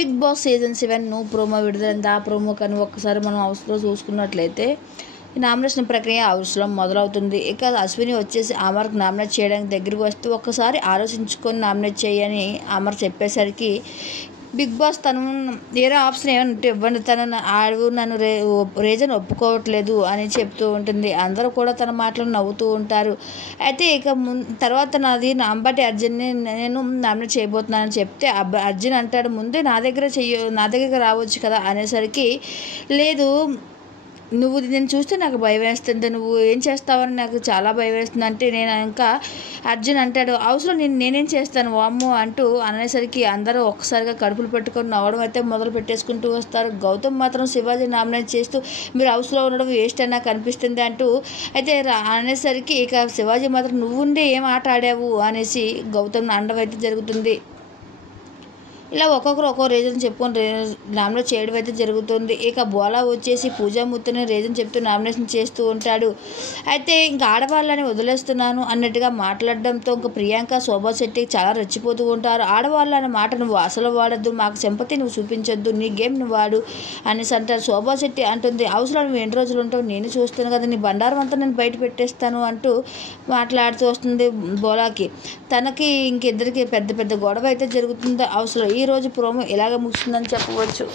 Big boss season 7 promo విడుదలైంది. ఆ promo కానీ ఒక్కసారి మనం హౌస్లో చూసుకున్నట్లయితే ఈ నామినేషన్ ప్రక్రియ హౌస్లో మొదలవుతుంది. ఇక అశ్విని వచ్చేసి అమర్కి నామినేట్ చేయడానికి దగ్గరికి వస్తే ఒక్కసారి ఆలోచించుకొని నామినేట్ చేయని అమర్ చెప్పేసరికి బిగ్ బాస్ తను వేరే ఆప్షన్ ఏమైనా ఉంటే ఇవ్వండి, నన్ను రీజన్ ఒప్పుకోవట్లేదు అని చెప్తూ ఉంటుంది. అందరూ కూడా తన మాటలు నవ్వుతూ ఉంటారు. అయితే ఇక తర్వాత నాది అంబటి అర్జున్ని నేను నామినేట్ చేయబోతున్నానని చెప్తే అర్జున్ అంటాడు, ముందే నా దగ్గరికి రావచ్చు కదా అనేసరికి, లేదు నువ్వు నేను చూస్తే నాకు భయం వేస్తుంది, నువ్వు ఏం చేస్తావని నాకు చాలా భయం వేస్తుంది అంటే నేను ఇంకా అర్జున్ అంటాడు, అవసరం నేనేం చేస్తాను వామ్మో అంటూ అనేసరికి అందరూ ఒక్కసారిగా కడుపులు పెట్టుకొని నవ్వడం అయితే మొదలు పెట్టేసుకుంటూ వస్తారు. గౌతమ్ మాత్రం శివాజీ నామినేట్ చేస్తూ మీరు హౌస్లో ఉండడం వేస్ట్ అని నాకు అనిపిస్తుంది అంటూ అయితే అనేసరికి ఇక శివాజీ మాత్రం నువ్వుండే ఏం ఆట ఆడావు అనేసి గౌతమ్ అనడం అయితే జరుగుతుంది. ఇలా ఒక్కొక్కరు ఒక్కో రీజన్ చెప్పుకొని నామినేట్ చేయడం అయితే జరుగుతుంది. ఇక బోలా వచ్చేసి పూజామూర్తిని రీజన్ చెప్తూ నామినేషన్ చేస్తూ ఉంటాడు. అయితే ఇంకా ఆడవాళ్ళని వదిలేస్తున్నాను అన్నట్టుగా మాట్లాడడంతో ఇంకా ప్రియాంక శోభా శెట్టి చాలా రెచ్చిపోతూ ఉంటారు. ఆడవాళ్ళు అనే మాట నువ్వు అసలు వాడద్దు, మాకు సింపతి నువ్వు చూపించొద్దు, నీ గేమ్ నువ్వు వాడు అనేసి అంటారు. శోభా శెట్టి అంటుంది, అవసరం నువ్వు ఎన్ని రోజులు ఉంటావు, నేను చూస్తాను కదా, నీ బండారం అంతా నేను బయట పెట్టేస్తాను అంటూ మాట్లాడుతూ వస్తుంది బోలాకి. తనకి ఇంకిద్దరికి పెద్ద పెద్ద గొడవ అయితే జరుగుతుంది అవసరం. ఈరోజు ప్రోమో ఇలాగ ముగిసిందని చెప్పవచ్చు.